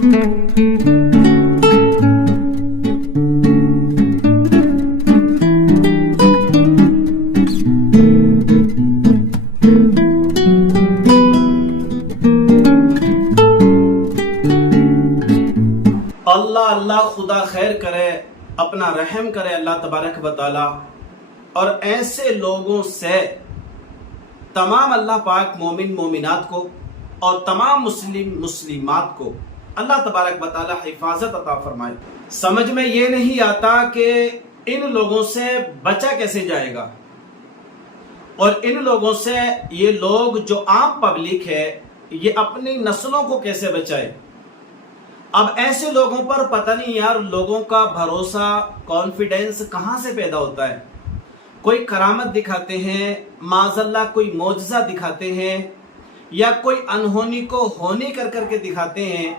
اللہ اللہ خدا خیر کرے، اپنا رحم کرے اللہ تبارک و تعالی، اور ایسے لوگوں سے تمام اللہ پاک مومن مومنات کو اور تمام مسلم مسلمات کو اللہ تبارک و تعالی حفاظت عطا فرمائے۔ سمجھ میں یہ نہیں آتا کہ ان لوگوں سے بچا کیسے جائے گا، اور ان لوگوں سے یہ لوگ جو عام پبلک ہے یہ اپنی نسلوں کو کیسے بچائے۔ اب ایسے لوگوں پر پتہ نہیں یار لوگوں کا بھروسہ کانفیڈنس کہاں سے پیدا ہوتا ہے۔ کوئی کرامت دکھاتے ہیں، معاذ اللہ کوئی معجزہ دکھاتے ہیں، یا کوئی انہونی کو ہونی کر کر کے دکھاتے ہیں۔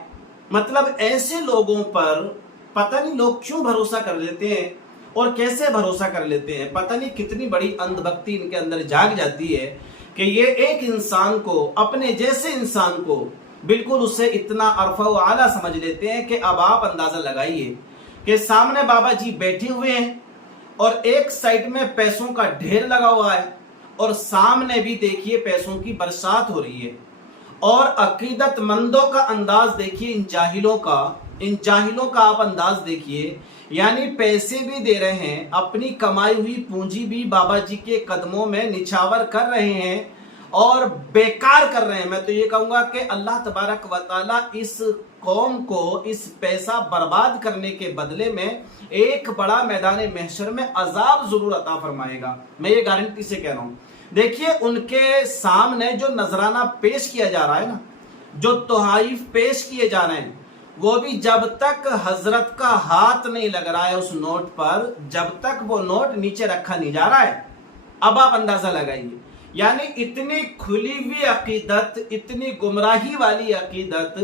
مطلب ایسے لوگوں پر پتہ نہیں لوگ کیوں بھروسہ کر لیتے ہیں اور کیسے بھروسہ کر لیتے ہیں۔ پتہ نہیں کتنی بڑی اندھ بھکتی ان کے اندر جاگ جاتی ہے کہ یہ ایک انسان کو، اپنے جیسے انسان کو بالکل اسے اتنا عرفہ و اعلیٰ سمجھ لیتے ہیں کہ اب آپ اندازہ لگائیے کہ سامنے بابا جی بیٹھے ہوئے ہیں اور ایک سائڈ میں پیسوں کا ڈھیر لگا ہوا ہے، اور سامنے بھی دیکھیے پیسوں کی برسات ہو رہی ہے، اور عقیدت مندوں کا انداز دیکھیے، ان جاہلوں کا آپ انداز دیکھیے، یعنی پیسے بھی دے رہے ہیں، اپنی کمائی ہوئی پونجی بھی بابا جی کے قدموں میں نچھاور کر رہے ہیں اور بیکار کر رہے ہیں۔ میں تو یہ کہوں گا کہ اللہ تبارک و تعالیٰ اس قوم کو اس پیسہ برباد کرنے کے بدلے میں ایک بڑا میدان محشر میں عذاب ضرور عطا فرمائے گا، میں یہ گارنٹی سے کہہ رہا ہوں۔ دیکھیے ان کے سامنے جو نذرانہ پیش کیا جا رہا ہے نا، جو تحائف پیش کیے جا رہے ہیں، وہ بھی جب تک حضرت کا ہاتھ نہیں لگ رہا ہے اس نوٹ پر، جب تک وہ نوٹ نیچے رکھا نہیں جا رہا ہے۔ اب آپ اندازہ لگائیے، یعنی اتنی کھلی ہوئی عقیدت، اتنی گمراہی والی عقیدت۔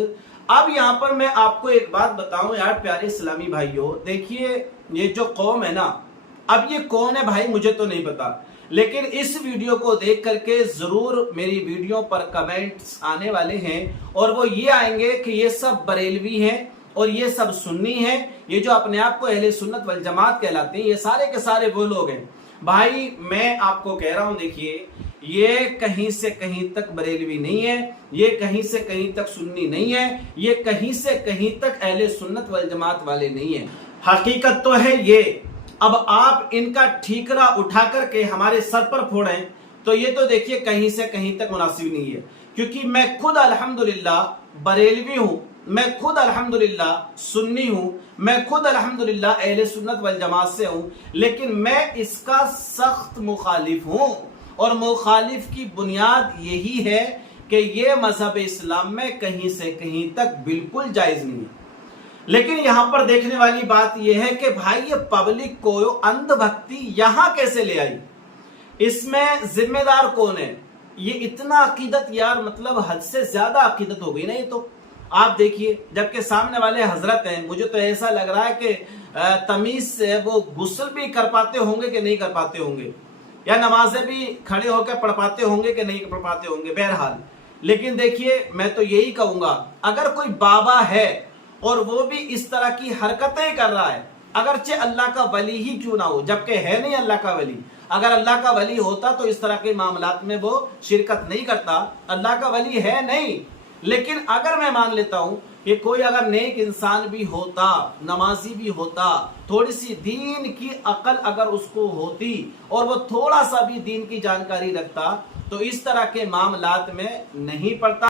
اب یہاں پر میں آپ کو ایک بات بتاؤں یار پیارے اسلامی بھائیوں، دیکھیے یہ جو قوم ہے نا، اب یہ کون ہے بھائی مجھے تو نہیں پتا، لیکن اس ویڈیو کو دیکھ کر کے ضرور میری ویڈیو پر کمنٹس آنے والے ہیں، اور وہ یہ آئیں گے کہ یہ سب بریلوی ہیں اور یہ سب سنی ہیں، یہ جو اپنے آپ کو اہل سنت والجماعت کہلاتے ہیں، یہ سارے کے سارے وہ لوگ ہیں۔ بھائی میں آپ کو کہہ رہا ہوں، دیکھیے یہ کہیں سے کہیں تک بریلوی نہیں ہے، یہ کہیں سے کہیں تک سنی نہیں ہے، یہ کہیں سے کہیں تک اہل سنت والجماعت والے نہیں ہیں۔ حقیقت تو ہے یہ۔ اب آپ ان کا ٹھیکرا اٹھا کر کے ہمارے سر پر پھوڑیں تو یہ تو دیکھیے کہیں سے کہیں تک مناسب نہیں ہے، کیونکہ میں خود الحمدللہ بریلوی ہوں، میں خود الحمدللہ سنی ہوں، میں خود الحمدللہ اہل سنت والجماعت سے ہوں، لیکن میں اس کا سخت مخالف ہوں، اور مخالف کی بنیاد یہی ہے کہ یہ مذہب اسلام میں کہیں سے کہیں تک بالکل جائز نہیں ہے۔ لیکن یہاں پر دیکھنے والی بات یہ ہے کہ بھائی یہ پبلک کو اندھ بھکتی یہاں کیسے لے آئی، اس میں ذمہ دار کون ہے؟ یہ اتنا عقیدت یار مطلب حد سے زیادہ عقیدت ہو گئی نا یہ تو۔ آپ دیکھیے جبکہ سامنے والے حضرت ہیں، مجھے تو ایسا لگ رہا ہے کہ تمیز سے وہ غسل بھی کر پاتے ہوں گے کہ نہیں کر پاتے ہوں گے، یا نمازیں بھی کھڑے ہو کے پڑھ پاتے ہوں گے کہ نہیں پڑھ پاتے ہوں گے، بہرحال۔ لیکن دیکھیے میں تو یہی کہوں گا، اگر کوئی بابا ہے اور وہ بھی اس طرح کی حرکتیں کر رہا ہے، اگرچہ اللہ کا ولی ہی کیوں نہ ہو، جبکہ ہے نہیں اللہ کا ولی، اگر اللہ کا ولی ہوتا تو اس طرح کے معاملات میں وہ شرکت نہیں کرتا، اللہ کا ولی ہے نہیں۔ لیکن اگر میں مان لیتا ہوں کہ کوئی اگر نیک انسان بھی ہوتا، نمازی بھی ہوتا، تھوڑی سی دین کی عقل اگر اس کو ہوتی اور وہ تھوڑا سا بھی دین کی جانکاری رکھتا، تو اس طرح کے معاملات میں نہیں پڑتا۔